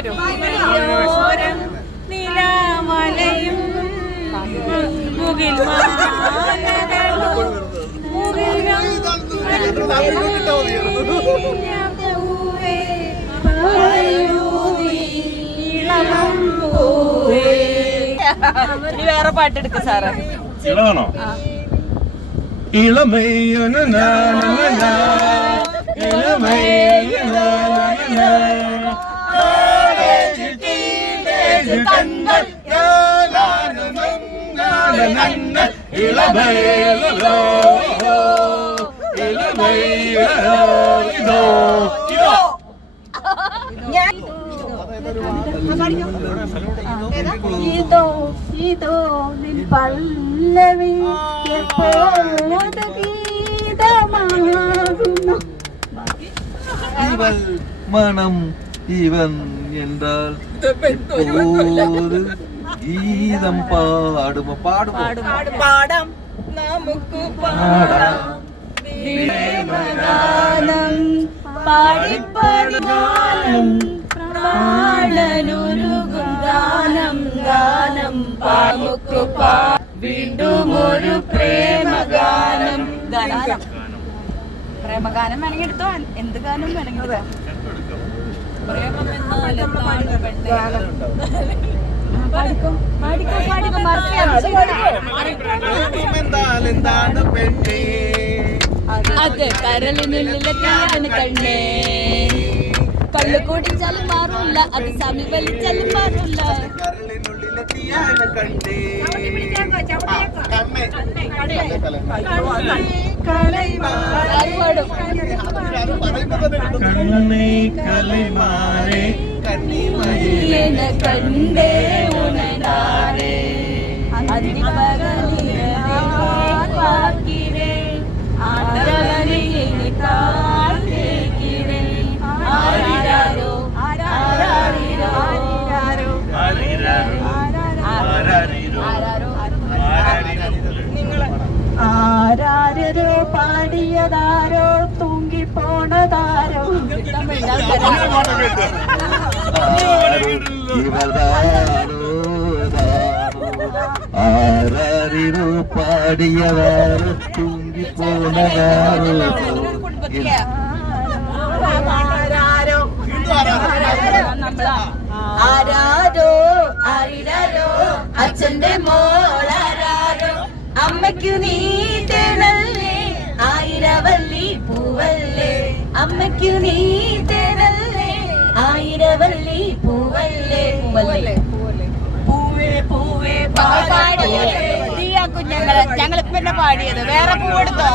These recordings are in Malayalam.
വരൂ. നിലാമലയും മുകിൽ മാലകളും മുകിലും പൂവേ, പറയൂ നീ ഇളമം പൂവേ. തങ്ങൾ ഞങ്ങൾ ഇളമേലോ ഇളമേലോ ഇതോ ഇതോ? ഞാൻ ഇതോ ഇതോ നിൻ പല്ലവി എപ്പോഴത് ഗീതമാകുന്നു. മണം இவன் என்றால் எப்போது கீதம் பாடுமோ பாடுமோ പാടാം നമുക്ക് പാടാം ഗാനം പാടിപ്പതിനാലും പ്രാണനുരുകും ഗാനം ഗാനം പാമുക്കു പാ വീണ്ടും ഒരു പ്രേമഗാനം ഗാനം പ്രേമഗാനം വേണമെങ്കിൽ എടുത്തോ എന്ത് ഗാനം വേണമെങ്കിൽ എന്താണ് പെണ്ണേ. അത് കരളിനുള്ളിലെ തീയാണ് കണ്ണേ. കള്ളു കൂടിച്ചാലും മാറില്ല അത് സമി വലിച്ചാലും கடைசியான கண்டு கண்ணனை கலைமாறே. கண்ணிமையின கண்டே. പാടിയതാരോ? തൂങ്ങിപ്പോണതാരോ? ആരാരിരോ പാടിയതാരോ? തൂങ്ങി പോണവാരോ ആരാരോ? ആരിരാരോ അച്ഛന്റെ മോളാരോ അമ്മയ്ക്ക് നീ അമ്മയ്ക്കു നീ ആയിരവല്ലി പൂവല്ലേ? പൂവല്ലേ പൂവേ പൂവേ പാടിയേ ഞങ്ങൾ ഞങ്ങൾ പിന്നെ പാടിയത്. വേറെ പൂവെടുത്തോ?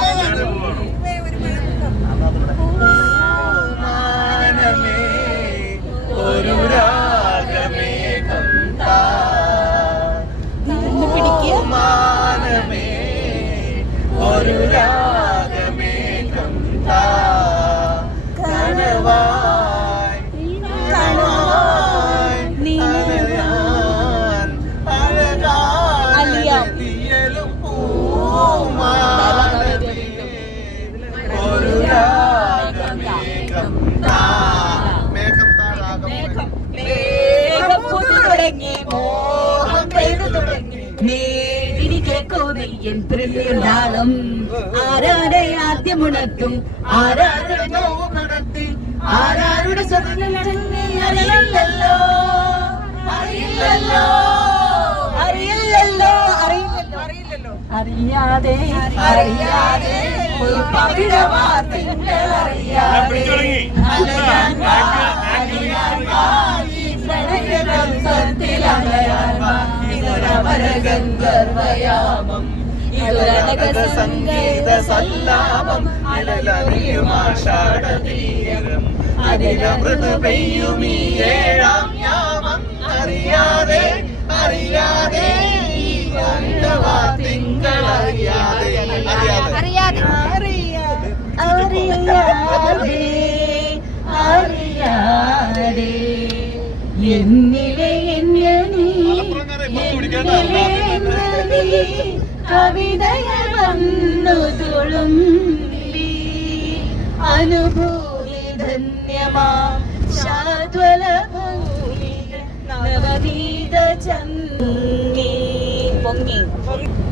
കോതയ്യൻ ത്രില്യനാളം ആരാരെ ആദ്യം ഉണർത്തും? ആരാരുടെ നോവ് കടത്തി ആരാരുടെ അറിയില്ലല്ലോ അറിയില്ലല്ലോ? അറിയില്ലല്ലോ? അറിയില്ലല്ലോ? അറിയാതെ അറിയാതെ അറിയാതെ. പിടിച്ചു ഇതൊരമരഗന്ധർവയാമം ഇതൊരനക സംഗീത സല്ലാപം അലലറിയുമാഷാടതീരം. അതിലമൃത് പെയ്യും ഈ ഏഴാം യാമം. അറിയാതെ അറിയാതെ ഈ അറിയാതെ. അറിയാതെ അറിയാതെ എന്നിലെ എന്നീ എന്നിലെ എന്നീ കവിതയ വന്നു തുളുമ്പി. അനുഭൂതി ധന്യമാ. ശാദ്വല ഭൂമി നവനീത ചന്ദി പൊങ്ങി.